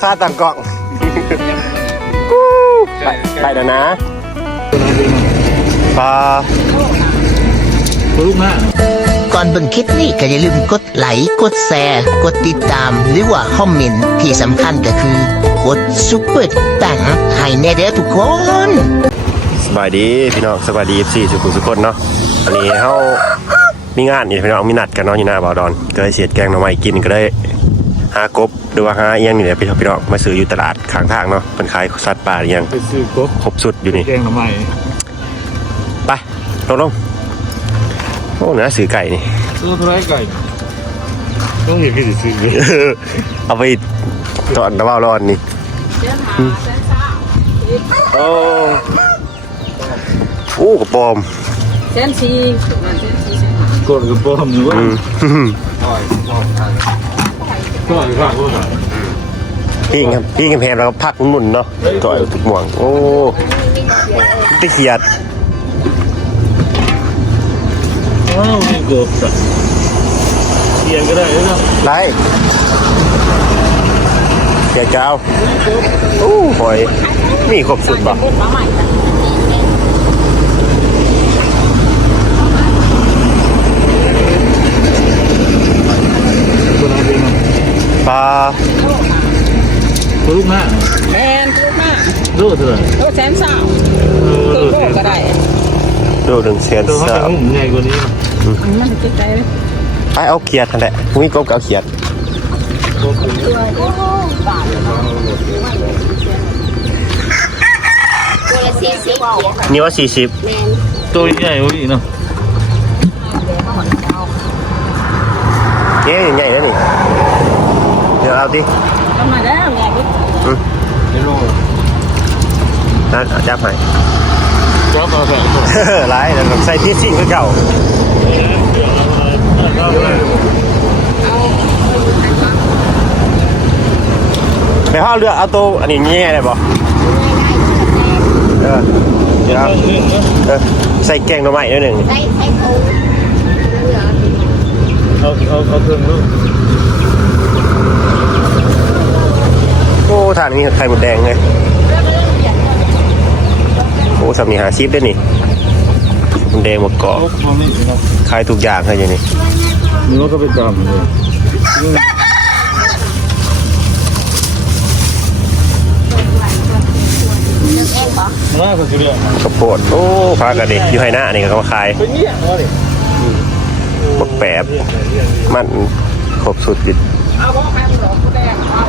ค่าต่างกล่องไปไปเดี๋ยวนะปลาตัวลูกหน้าก่อนเบิ่งคลิปนี้ก็อย่าลืมกดไลค์กดแชร์กดติดตาม หรือว่าคอมเมนต์ที่สำคัญก็คือกดซุปเปอร์ตังให้แน่เด้อทุกคนสบายดีพี่น้องสบายดีสี่สุขุมสุขคนเนาะวันนี้เขามีงานนี่พี่น้องมีนัดกันเนาะอยู่หน้าบาวดอน ก็เลยเสียดแกงหน่อไม้กินก็ได้ หากบหรือว่าหาเอียงนี่แหละพี่น้องพี่น้องมาซื้ออยู่ตลาดข้างทางเนาะเป็นขายสัตว์ป่าเอียงไปซื้อกบครบสุดอยู่นี่แกงหน่อไม้ไปลงลงโอ้เนื้อซื้อไก่นี่ตัวเท่าไรไก่ต้องเห็นพี่สิซื้อเลยเอาไปจอดน้ำว่าวร้อนนี่โอ้โอ้กระปอมเส้นชีนั่นเส้นชีเส้นหากดกระป๋อมอยู่ว่าอืม ก็อีกข้างก็ได้พี่ครับพี่กำแพงแล้วก็พักหมุนๆเนาะจอยทุกหม่วง โอ้ตะเขียดอ้าวนี่กบสัตว์เกียร์ก็ได้เนาะไรเขียดเจ้าโอ้หอย มีครบสุดป่ะ มาใหม่ค่ะ ตัวนั้นเป็น ปลา ตัวลูกหน้าแมนทุกมากดูเท่าไหร่โลแสนสาวเอตัวอโลก็ได้ดูหนึ่งเซนตัวเขาสาจะมหุ่มใหญ่กว่านี้มันจะใจเลยไปเอาเขียดทันแหละพรุ่งนี้ก็เอาเขียดตัวละสี่สิบนี่ว่าสี่สิบแมนตัวใหญ่กว่านี้เนาะเนี่ยใหญ่แล้วนี่เดี๋ยวเอาดิก็มาแล้วไง ก็นั่นเอาจับให้จับเอาใส่ไรแล้วใส่ที่สิ่งก็เก่าไปห้าเลือกเอาตัวอันนี้แง่ได้ป่ะเออเดี๋ยวเอาเออใส่แกงหน่อไม้นิดหนึ่งใช้ใช้ปูเหลือเอาเอาเอาเครื่องลูก โอ้ ทานนี้ไข่หมดแดงเลยโอ้สามีหาชิปด้วยนี่หมดแดงหมดเกาะกบมันนี่เนาะขายทุกอย่างเลยอย่างนี้นี่ว่าก็เป็นดำเลยนึกเองปะน่าจะเรียกข้าวโพดโอ้พากันดิอยู่ให้หน้านี่ก็มาขายเป็นเงี้ยว่าดิบักแปบมันครบสุดดิเอาบอกใครมันหลอกผู้แดงเอา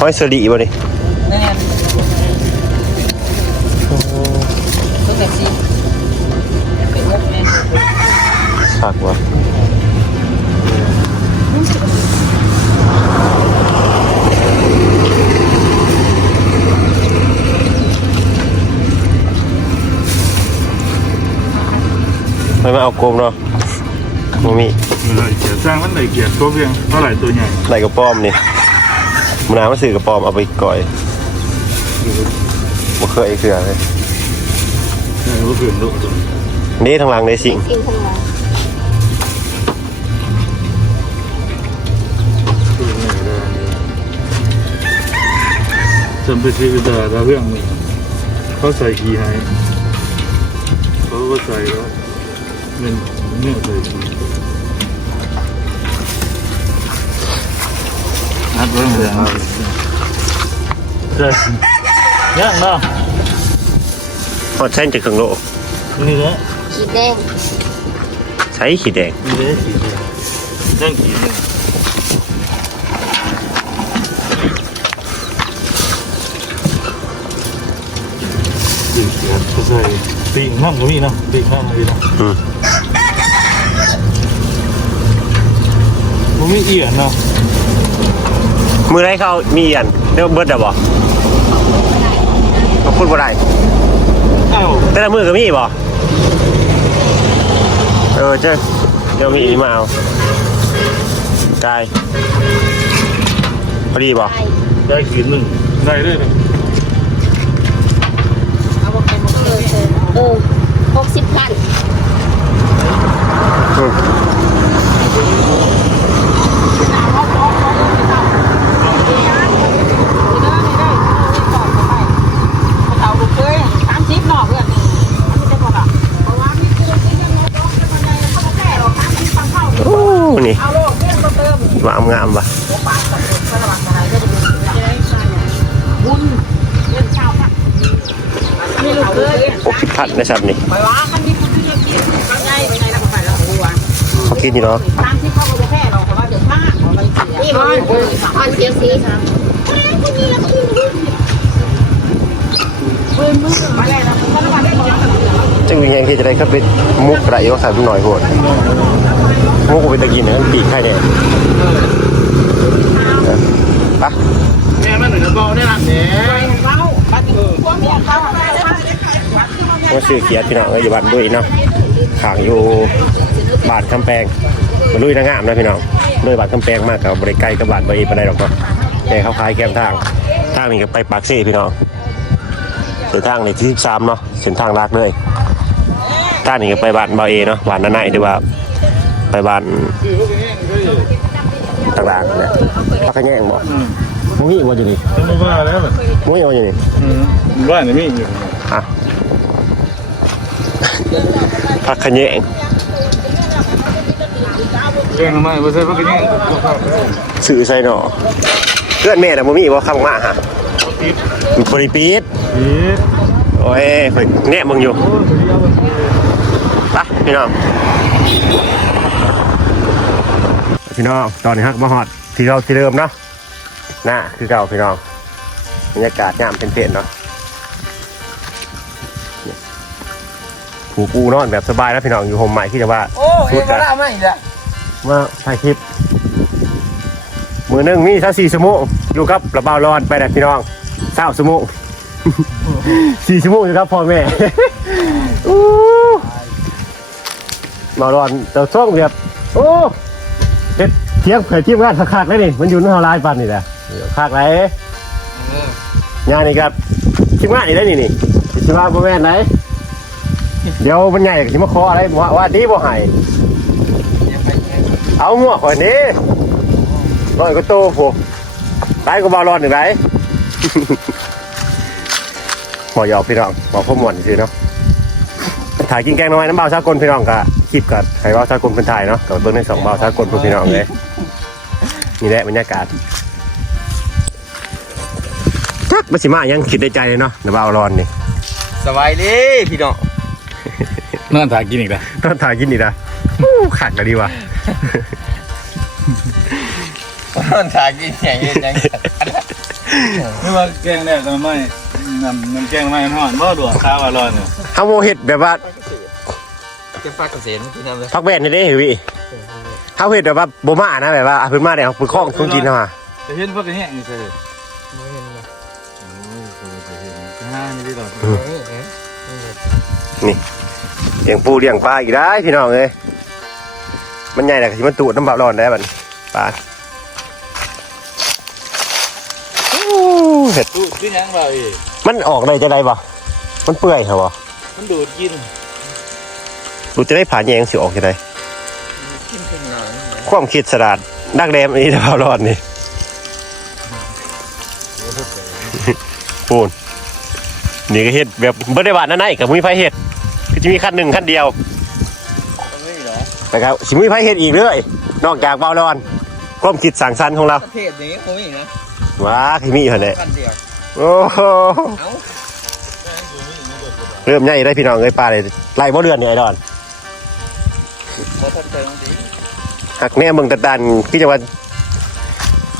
ห้อยเสลีบ่ดิแน่ตัวแต่ชีเป็นแบบนี้สักว่ะไม่มาเอาโกมเนาะมมีมันเลยเกียร์สร้างมันเลยเกียร์ตัวเพียงเท่าไหร่ตัวใหญ่ไหลกระป้อมนี่ มันน้ำมาซื้อกระป้อมเอาไปก่อยบ่เคยเสือเลยใช่ก็คือลูกตัวนี่ทางหลังในสิ่งกินทั้งหมดตัวใหญ่ได้จำไปซื้อดาดาเรื่องนี่เขาใส่กีให้เขาก็ใส่แล้วเป็นเนี่ยใส่กีอัดไว้เลยใช่ยังเนาะพอดเส้นจาก เครื่องโลนี่แหละขีดแดงใช้ขีดแดงนี่แหละสีแดงเรื่องกีเมือไรเขามีเอียนเดี๋ยวเบิร์ดเดี๋ยวบอกพูดบ่ได้แต่ละมือก็มีบ่เออเจะเดี๋ยวมีอีมาเอากายพอดีบ่ได้ขีดหนึ่งได้ด้วยมดเลยเออหกสิบพัน มันอันเสียสีค่ะมาแล้วนะมันมาได้ของเราจึงมีแรงที่จะได้เข้าไปมุกไรก็ใส่หน่อยโหดมุกไปตะกินเนี่ยมันปีกไข่แดงปะแม่มันหนึ่งเบาเนี่ยนะเนี่ย เราปัดพวกของเขา ว่าชื่อเขียดพี่น้องเอ้ยอยู่บ้านดุยเนาะขางอยู่บ้านคำแพงมาลุยนางงามนะพี่น้องเลยบ้านคำแพงมากกับบริไกลกับบ้านบริปานใดหรอกเนาะแต่เขาขายแคมทางทางนี้ก็ไปปากเซ่พี่น้องเส้นทางในที่สามเนาะเส้นทางลากเลยทางนี้ก็ไปบ้านเบาเอเนาะบ้านนาไนหรือว่าไปบ้านต่างๆเนี่ยพักขะแยงบอกมุ้งว่าอยู่นี่จะไม่ว่าแล้วเหรอมุ้งว่าอยู่นี่บ้านนี่มีอยู่อะ พักขยงแกงทำไมไม่ใช่พวกนี้สื่อใส่หนอเพื่อนแม่น่ะบ่มีบ่คำมาฮะบริปีดโอ้ยข่อยแนะมึงอยู่ไปพี่น้องพี่น้องตอนนี้ฮักมาฮอดที่เราที่เดิมเนาะน่ะคือเก่าพี่น้องบรรยากาศงามเป็นเพนเนาะ ผูปูนอนแบบสบายแล้วพี่น้องอยู่โฮมใหม่ที่จะว่าโอ้เห็นก็ได้ไม่ละมาถ่ายคลิป มือหนึ่งมีสักสี่ชั่วโมงอยู่กับระเบาร้อนไปนะพี่น้องเศร้าชั่วโมงสี่ชั่วโมงอยู่ครับพ่อแม่ อู้เบาร้อนแต่ช่วงแบบโอ้เฮ็ดเทียงเผยทีมงานคักๆเลยนี่มันอยู่ในเฮาไลน์ปันนี่แหละคักไรงานนี่ครับทีมงานนี่ได้นี่นี่สิว่าบ่แม่นไหน เดี๋ยวมันใหญ่สิมาขออะไรว่าว่าดีบ่ให้เอาหมวกก่อนนี้ร้อยก็โตผูตายก็บอลอนหนึ่งไรหมอยอกพี่น้องหมอพ่อหมวนสิเนาะถ่ายกินแกงน้อยน้ำเบาชากลพี่น้องกะคลิปกับไข่เบาชากลเป็นถ่ายเนาะกับเบิ้งในสองเบาชากลพวกพี่น้องเลยนี่แหละบรรยากาศทักมาสิมายังคิดในใจเลยเนาะน้ำเบาร้อนนี่สบายดีพี่น้อง นั่นถ่ายกินอีกแล้วตอนถ่ายกินนี่นะอู้ขัดกันดีว่ะมันถ่ายกินอย่างนี้ยังไม่ว่าแกงแน่ทำไมนำน้ำแกงไม่ห่อนบ่ด่วนข้าวอร่อยเนี่ยเฮาโมเห็ดแบบว่าจะฟักเกษตรพี่น้ำเลยพักแบนนี่เด้พี่เฮาเห็ดแบบว่าบ่มานะแบบว่าเอาเพิ่นมาเดี๋ยวเอาเพิ่นคล้องต้องกินเนาะจะเห็นพวกนี้นี่ใช่ฮ่านี่ที่เรา เลี้ยงปูเลี้ยงปลาอีกได้พี่น้องเอ้ยมันใหญ่แต่สิมันตูดน้ำเบาร้อนได้บัดนี้ปลาอู้เห็ดดูดกินยังเราอีกมันออกได้จะได้บ่มันเปื่อยเหรอบ่มันดูดกินดูจะได้ผ่านแยงสิออกจะได้กินขึ้นหน่อยความคิดสลัดดักแดมอันนี้เบาร้อนนี่ปูนนี่ก็เฮ็ดแบบบ่ได้บาดนั่นไหนกับมีไฟเฮ็ดก็ จะมีคันหนึ่งคันเดียวไม่เหรอนะครับสิมีไฟเฮ็ดอีกเลยนอกจากเบาร้อนความคิดสั่งสรรค์ของเราประเทศอย่างนี้คงไม่นะว้าขี้มีเหรอเนี่ยพันเดียวโอ้โหเอ้าเริ่มใหญ่ได้พี่น้องเอ้ยปลาเลยไล่บ่เดือนเนี่ยไอ้ดอนพอท่านเติมดีหักแน่เบิ่งตะดันพี่จะว่า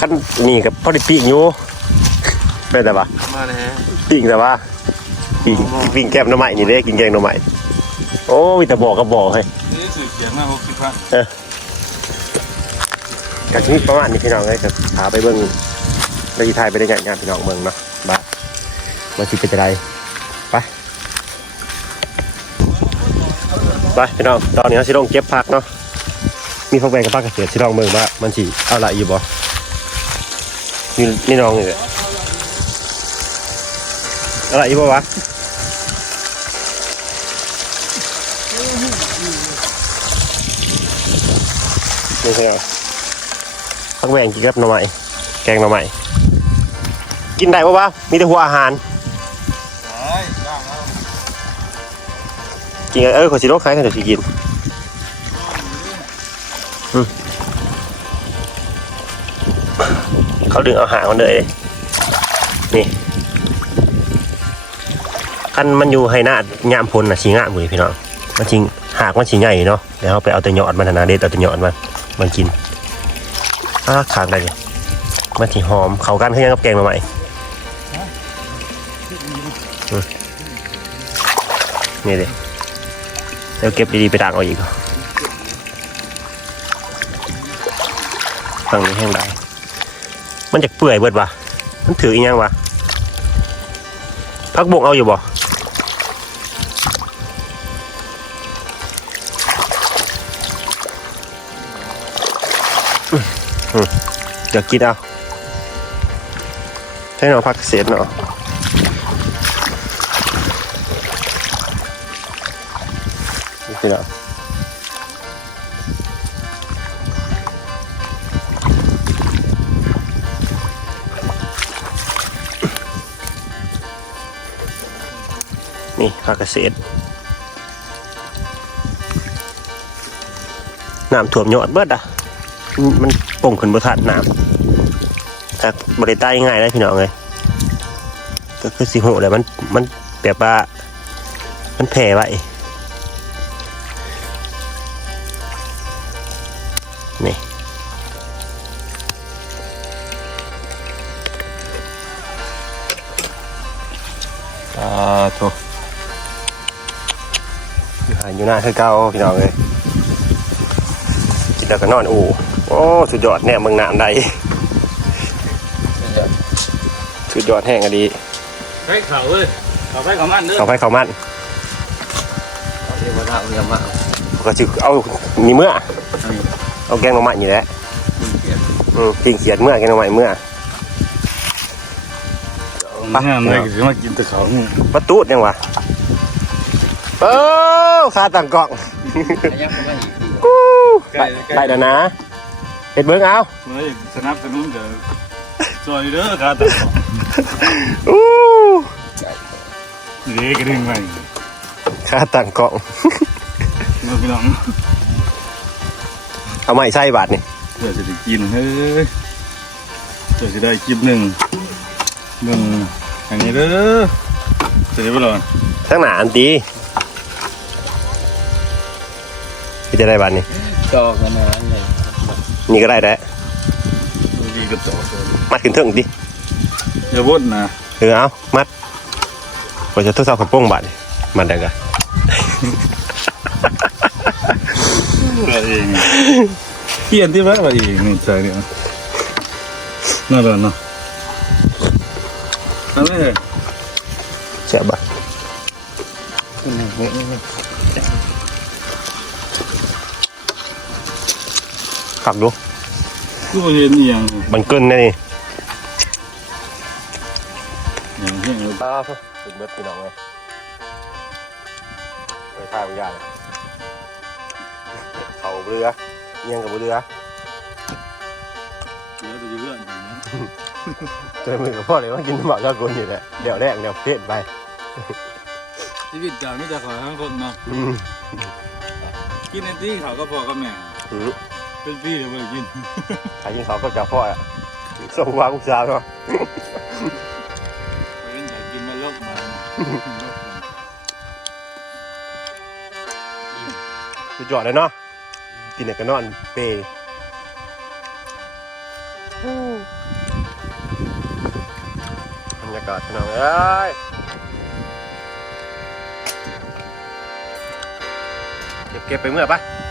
ขั้นนี่กับพอได้ปีกอยู่เป็นแต่ว่ามานะฮะปีกแต่ว่าปีกปีกแก้มหน้ำใหม่นี่เด้กินแกงหน้ำใหม่โอ้มีแต่บอกกับบอกให้นี่สื่อเขียนมาหกสิบพันกะชิมีประมาณนี้พี่น้องเอ้ยกับพาไปเบิ่งในที่ไทยไปได้งานงานพี่น้องเมืองเนาะบ้ามาสิเป็นจะไดไปไปพี่น้องตอนนี้เราสิลงเก็บผักเนาะมีพักแบงกับผักเกษตรสิลองเมืองว่ามันสิเอาละอยู่บ่นี่นี่น้องนี่แหละเอาละอยู่บ่วะ นี่ใช่ไหมพักแบงกินกับหน่อไม้แกงหน่อไม้กินได้ปะวะมีแต่หัวอาหารกินกันเออขอสิโลกคล้ายกันเดี๋ยวสิกินเขาดึงเอาหางมันเลยนี่คันมันอยู่ให้หน้ายามพลน่ะสีงามเลยพี่น้องมันจริงหากมันสีใหญ่เนาะแล้วเอาไปเอาแต่ยอดมันนะเด็ดเอาแต่ยอดมัน มันกินอ้าขางได้เลยมันสีหอมเขากันขึ้นยังกับแกงมาใหม่อืมนี่เลยแล้วเก็บดีๆไปตากเอาอีกฝั่งนี้แห้งได้มันจะเปื่อยเบิดวะมันถืออีกยังวะพักบงเอาอยู่บ่ เดี๋ยวกินเอาใช่เนาพักเสียเนาะนี่สิเนาะนี่พักเกษตรน้ำท่วมยอดเบิดอะ มันมันป่งขึ้นบนถาดน้ำถ้าบริใต้ง่ายเลยพี่น้องเลยก็คือสิโหเลยมันมันแบบว่ามันแผ่ไว้นี่อ่าโถอยู่หาอยู่หน้าคือเก่าพี่น้องเลยกินแล้วก็นอนอู่โอ้สุดยอดแน่เมืองน้ำใดสุดยอดแห้งอะดีใช้เขาเลยเขาไปเขามันเด้อเขาไปเขามันเอาเดี๋ยวมาเอาเดี๋ยวมาเอาก็จะเอามีเมื่อ เอาแกงหน่อไม้อยู่แหล้วอืมกินเขียดเมื่อแกงหน่อไม้เมื่อไปงามเลยสิมากินแตะเขานี่ประตูดยังวะเออคาต่างกล่องอันยังไม่อีกกู้ได้ได้แล้วนะ เห็ดเบิ้งเอาเฮ้ยสนับสนุนเด้อซอยเด้อครับแต่อู้เด็กกระดิ่งไปคาต่างกล่องเมื่อพี่น้องเอาไม้ใส่บาทนี่เพื่อจะได้กินเฮ้ยเพื่อจะได้คลิปหนึ่งหนึ่งอันนี้เด้อเสร็จไปแล้วทั้งหนาอันตีพี่จะได้บาทนี่จอกกันนะเนี่ย นี่ก็ได้แล้วดูดีกระต่อมัดขึ้นเถิงดิอย่าบ่นนะเออเอามัดก็จะทดสอบกับโป้งบาทนี่มันได้กันตัวเองเขียนที่ว่าเองนี่ใจเนี่ยน่ารักเนาะอะไรเนี่ยใช่ปะขับดู กูเห็นอีหยังมันเกินแน่นี่อย่างเช่นอ้าวถึงเบิดพี่น้องเลยไปท่ามันยากเขาเรือเอียังกับเรือเดี๋ยวจะเลื่อนอย่างนั้นเจอมือกับพ่อเลยว่ากินหมากก็กลนอยู่แหละเดี๋ยวแรกเดี๋ยวเพศไปชีวิตการไม่จะขอทั้งคนเนาะอืมกินในที่เขาก็พอกับแม่อืม เป็นพี่เดี๋ยวไปกินใครยิงเขาก็จะพ่ออะส่งวางอุตสาห์เนาะไปเล่นอยากกินมาลกมาสุดยอดเลยเนาะกินเนี่ยก็นอนเปย์บรรยากาศพี่น้องเอ้ยเก็บเก็บไปเมื่อปะเ